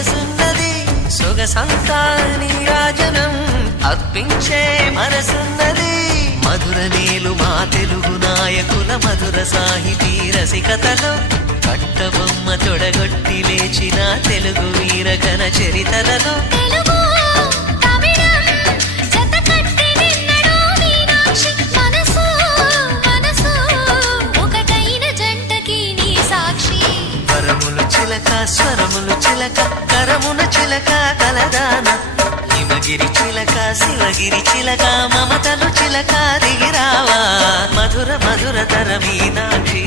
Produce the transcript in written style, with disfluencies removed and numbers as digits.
వయసున్నది సొగసంతా నీరాజనం అర్పించే మనసున్నది మధుర నేలు మా తెలుగు నాయకుల మధుర సాహితీ రసికతలో కట్టబొమ్మ తొడగొట్టి లేచిన తెలుగు వీరగణ చరితలలో స్వరములు చిలక కరమున చిలక కలదాన హిమగిరి చిలక శివగిరి చిలక మమతలు చిలక దిగిరావా మధుర మధుర తర మీనాక్షి